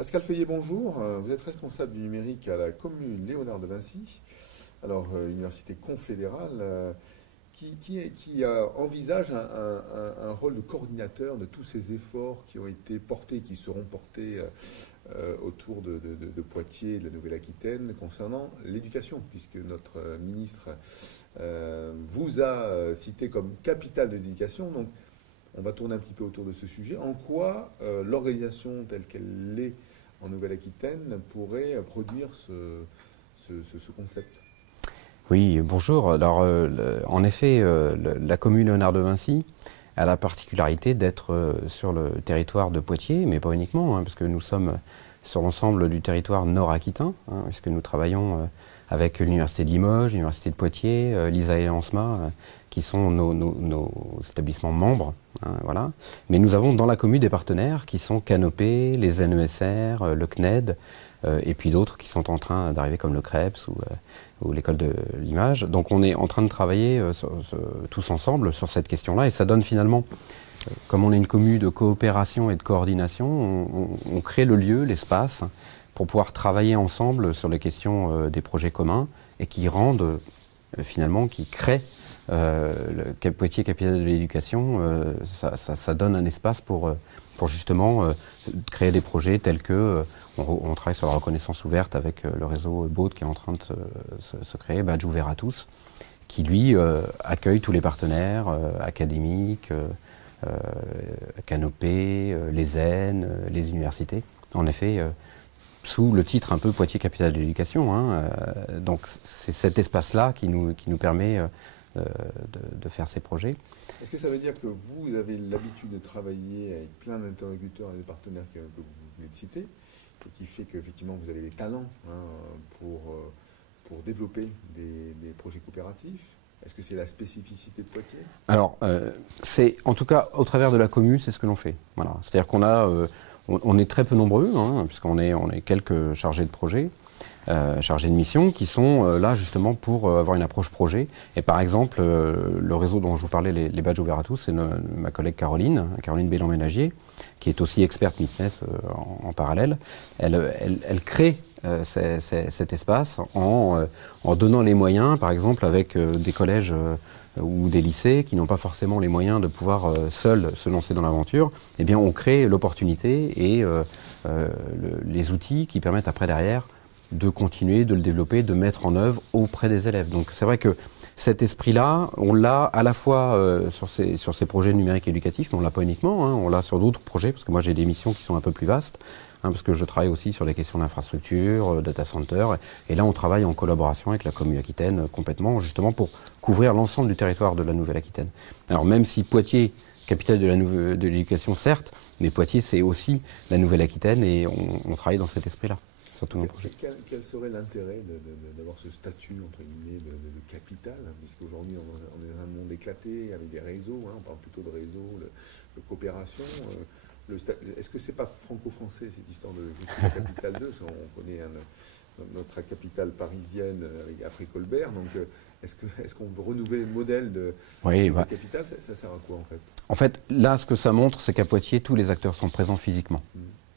Pascal Feuillet, bonjour. Vous êtes responsable du numérique à la commune Léonard de Vinci, alors université confédérale, qui envisage un rôle de coordinateur de tous ces efforts qui ont été portés, qui seront portés autour de Poitiers et de la Nouvelle-Aquitaine concernant l'éducation, puisque notre ministre vous a cité comme capitale de l'éducation. Donc, on va tourner un petit peu autour de ce sujet. En quoi l'organisation telle qu'elle l'est en Nouvelle-Aquitaine pourrait produire ce concept? Oui, bonjour. Alors, en effet, la commune Léonard de Vinci a la particularité d'être sur le territoire de Poitiers, mais pas uniquement, parce que nous sommes sur l'ensemble du territoire nord-aquitain, puisque nous travaillons avec l'Université de Limoges, l'Université de Poitiers, l'ISA et l'ANSMA, qui sont nos établissements membres. Voilà. Mais nous avons dans la commune des partenaires qui sont Canopé, les NESR, le CNED, et puis d'autres qui sont en train d'arriver comme le CREPS ou l'école de l'image. Donc on est en train de travailler tous ensemble sur cette question-là, et ça donne finalement, comme on est une commune de coopération et de coordination, on crée le lieu, l'espace, pour pouvoir travailler ensemble sur les questions des projets communs, et qui rendent, finalement, qui créent le Poitiers capitale de l'éducation. Ça donne un espace pour justement créer des projets tels que on travaille sur la reconnaissance ouverte avec le réseau BAUD qui est en train de se créer, Badge ouvert à tous, qui lui accueille tous les partenaires académiques, Canopé, les EN, les universités. En effet, sous le titre un peu Poitiers capitale de l'éducation. Donc c'est cet espace-là qui nous permet de faire ces projets. Est-ce que ça veut dire que vous avez l'habitude de travailler avec plein d'interlocuteurs et de partenaires que vous venez de citer, et qui fait qu'effectivement vous avez des talents pour développer des projets coopératifs? Est-ce que c'est la spécificité de Poitiers? Alors, c'est en tout cas au travers de la commune, c'est ce que l'on fait. Voilà. C'est-à-dire qu'on a, on est très peu nombreux, puisqu'on est quelques chargés de projet, chargés de mission, qui sont là justement pour avoir une approche projet. Et par exemple, le réseau dont je vous parlais, les badges ouverts à tous, c'est ma collègue Caroline Bélan-Ménagier, qui est aussi experte MITNES en parallèle. Elle crée cet espace en donnant les moyens, par exemple avec des collèges ou des lycées qui n'ont pas forcément les moyens de pouvoir seuls se lancer dans l'aventure. Eh bien, on crée l'opportunité et les outils qui permettent après derrière de continuer, de le développer, de mettre en œuvre auprès des élèves. Donc c'est vrai que cet esprit-là, on l'a à la fois sur ces projets numériques éducatifs, mais on ne l'a pas uniquement, on l'a sur d'autres projets, parce que moi j'ai des missions qui sont un peu plus vastes, parce que je travaille aussi sur les questions d'infrastructure, data center, et là on travaille en collaboration avec la commune Aquitaine complètement, justement pour couvrir l'ensemble du territoire de la Nouvelle-Aquitaine. Alors même si Poitiers, capitale de l'éducation certes, mais Poitiers c'est aussi la Nouvelle-Aquitaine, et on travaille dans cet esprit-là. Quel serait l'intérêt d'avoir ce statut, entre guillemets, de capitale, puisqu'aujourd'hui on est dans un monde éclaté avec des réseaux, on parle plutôt de réseaux, de coopération. Est-ce que c'est pas franco-français cette histoire de je suis la capitale 2? On connaît notre capitale parisienne après Colbert, donc est-ce qu'on veut renouveler le modèle de capitale? Ça sert à quoi en fait? En fait, là ce que ça montre, c'est qu'à Poitiers, tous les acteurs sont présents physiquement.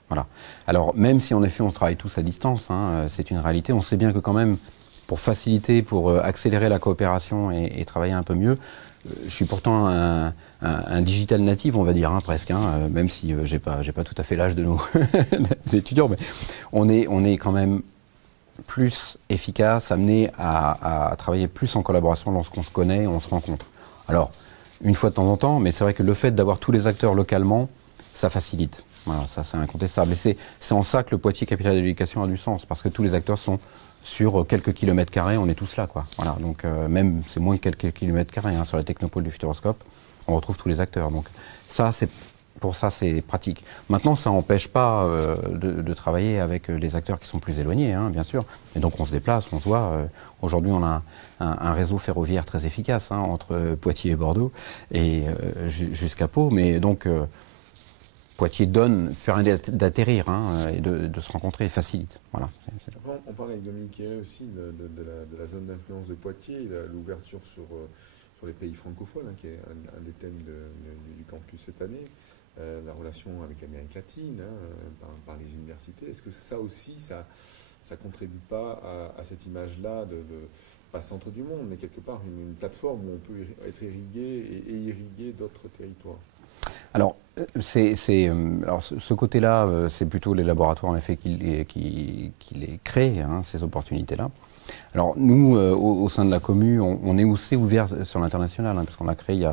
Voilà. Alors, même si en effet on travaille tous à distance, c'est une réalité, on sait bien que quand même, pour faciliter, pour accélérer la coopération et travailler un peu mieux, je suis pourtant un digital native, on va dire, presque, même si j'ai pas tout à fait l'âge de nos des étudiants, mais on est quand même plus efficace, amené à travailler plus en collaboration lorsqu'on se connaît, on se rencontre. Alors, une fois de temps en temps, mais c'est vrai que le fait d'avoir tous les acteurs localement, ça facilite. Voilà, ça c'est incontestable. Et c'est en ça que le Poitiers capitale de l'éducation a du sens, parce que tous les acteurs sont sur quelques kilomètres carrés, on est tous là, quoi. Voilà, donc même c'est moins que quelques kilomètres carrés, sur la technopole du Futuroscope, on retrouve tous les acteurs. Donc ça, pour ça, c'est pratique. Maintenant, ça n'empêche pas de travailler avec les acteurs qui sont plus éloignés, bien sûr. Et donc on se déplace, on se voit. Aujourd'hui, on a un réseau ferroviaire très efficace entre Poitiers et Bordeaux, et jusqu'à Pau, mais donc Poitiers permet d'atterrir et de se rencontrer et facilite. Voilà. On parle avec Dominique Quéré aussi de la zone d'influence de Poitiers, l'ouverture sur les pays francophones, qui est un des thèmes du campus cette année. la relation avec l'Amérique latine, par les universités. Est-ce que ça aussi, ça contribue pas à cette image-là pas centre du monde, mais quelque part une plateforme où on peut être irrigué et irriguer d'autres territoires? Alors, ce côté-là, c'est plutôt les laboratoires en effet qui les créent, hein, ces opportunités-là. Alors nous, au sein de la commu, on est aussi ouvert sur l'international, hein, parce qu'on a créé,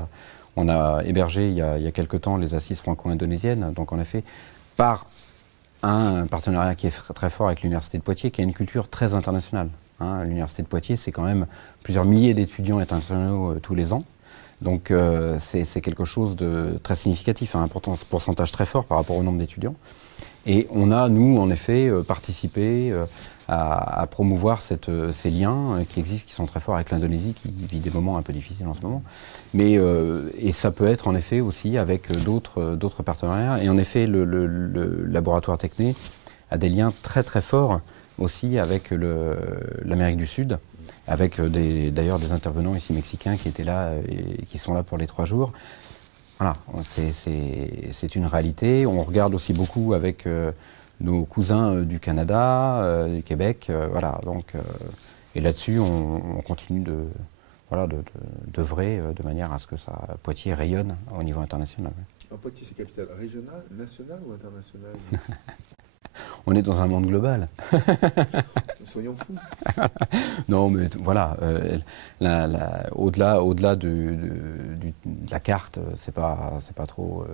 on a hébergé il y a quelque temps les assises franco-indonésiennes, donc en effet, par un partenariat qui est très fort avec l'Université de Poitiers, qui a une culture très internationale. Hein. L'Université de Poitiers, c'est quand même plusieurs milliers d'étudiants internationaux tous les ans. Donc c'est quelque chose de très significatif, un pourcentage très fort par rapport au nombre d'étudiants. Et on a, nous, en effet, participé à promouvoir ces liens qui existent, qui sont très forts avec l'Indonésie, qui vit des moments un peu difficiles en ce moment. Mais, et ça peut être, en effet, aussi avec d'autres partenariats. Et en effet, le laboratoire Techné a des liens très très forts aussi avec l'Amérique du Sud, avec d'ailleurs des intervenants ici mexicains qui étaient là et qui sont là pour les 3 jours. Voilà, c'est une réalité. On regarde aussi beaucoup avec nos cousins du Canada, du Québec, voilà. Donc, et là-dessus, on continue d'œuvrer de manière à ce que Poitiers rayonne au niveau international. Alors, Poitiers, c'est capitale régionale, nationale ou internationale? On est dans un monde global. Soyons fous. Non, mais voilà, au-delà de la carte, c'est pas trop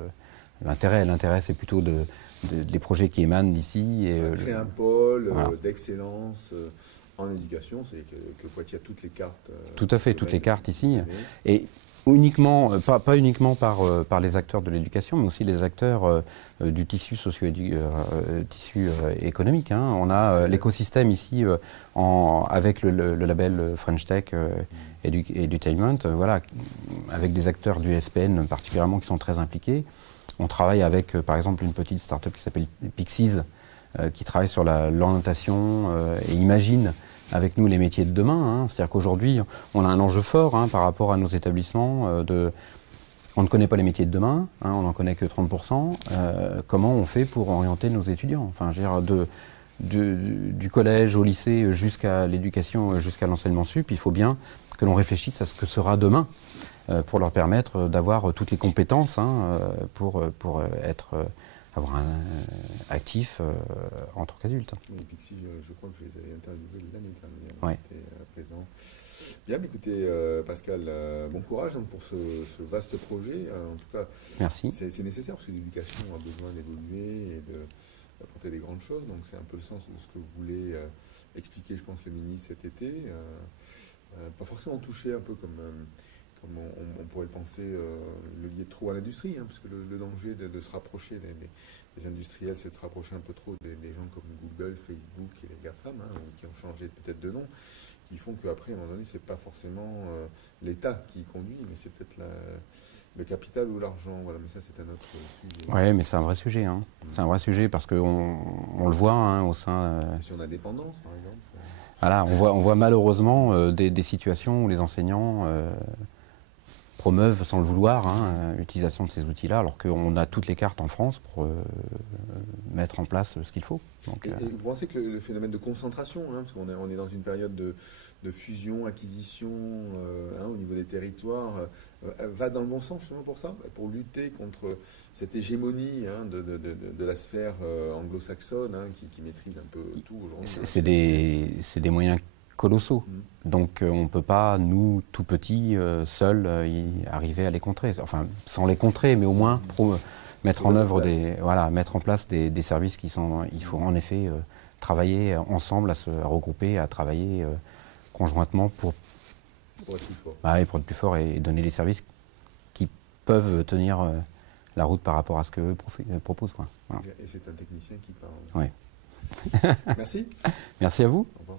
l'intérêt. L'intérêt, c'est plutôt les projets qui émanent d'ici. Créer un pôle voilà. d'excellence en éducation, c'est que Poitiers a toutes les cartes. Tout à fait, toutes les cartes ici. Et uniquement, pas uniquement par les acteurs de l'éducation, mais aussi les acteurs du tissu tissu économique. Hein. On a l'écosystème ici avec le label French Tech Edutainment, voilà, avec des acteurs du SPN particulièrement qui sont très impliqués. On travaille avec, par exemple, une petite start-up qui s'appelle Pixies, qui travaille sur l'orientation et imagine avec nous les métiers de demain. Hein. C'est-à-dire qu'aujourd'hui, on a un enjeu fort par rapport à nos établissements. On ne connaît pas les métiers de demain, hein, on n'en connaît que 30%. Comment on fait pour orienter nos étudiants? Enfin, je veux dire, du collège au lycée jusqu'à l'éducation, jusqu'à l'enseignement sup, il faut bien que l'on réfléchisse à ce que sera demain pour leur permettre d'avoir toutes les compétences pour avoir un actif en tant qu'adulte. Oui, Pixie, je crois que je les avais interviewés l'année dernière. Ouais. Ils étaient présents. Bien, écoutez, Pascal, bon courage pour ce vaste projet. En tout cas, merci. C'est nécessaire parce que l'éducation a besoin d'évoluer et d'apporter des grandes choses. Donc, c'est un peu le sens de ce que vous voulez expliquer, je pense, le ministre cet été. Pas forcément toucher un peu comme on pourrait le penser, le lier trop à l'industrie, hein, parce que le danger de se rapprocher des industriels, c'est de se rapprocher un peu trop des gens comme Google, Facebook et les GAFAM, hein, qui ont changé peut-être de nom, qui font qu'après, à un moment donné, c'est pas forcément l'État qui conduit, mais c'est peut-être le capital ou l'argent. Voilà, mais ça, c'est un autre sujet. Oui, mais c'est un vrai sujet. Hein. C'est un vrai sujet parce qu'on le voit hein, au sein... Sur l'indépendance, par exemple. Voilà, on voit malheureusement des situations où les enseignants promeuvent, sans le vouloir, l'utilisation de ces outils-là, alors qu'on a toutes les cartes en France pour mettre en place ce qu'il faut. Donc, et vous pensez que le phénomène de concentration, hein, parce qu'on est dans une période de fusion, acquisition au niveau des territoires, va dans le bon sens justement pour ça, pour lutter contre cette hégémonie de la sphère anglo-saxonne qui maîtrise un peu tout aujourd'hui? C'est des moyens colossaux. Donc on ne peut pas, nous, tout petits, seuls, y arriver à les contrer. Enfin, sans les contrer, mais au moins mettre en œuvre mettre en place des services qui sont... Il faut en effet travailler ensemble, à regrouper, à travailler conjointement pour être plus fort. Pour être plus fort et donner les services qui peuvent tenir la route par rapport à ce qu'eux proposent. Quoi. Voilà. Et c'est un technicien qui parle. Ouais. Merci. Merci à vous. Au revoir.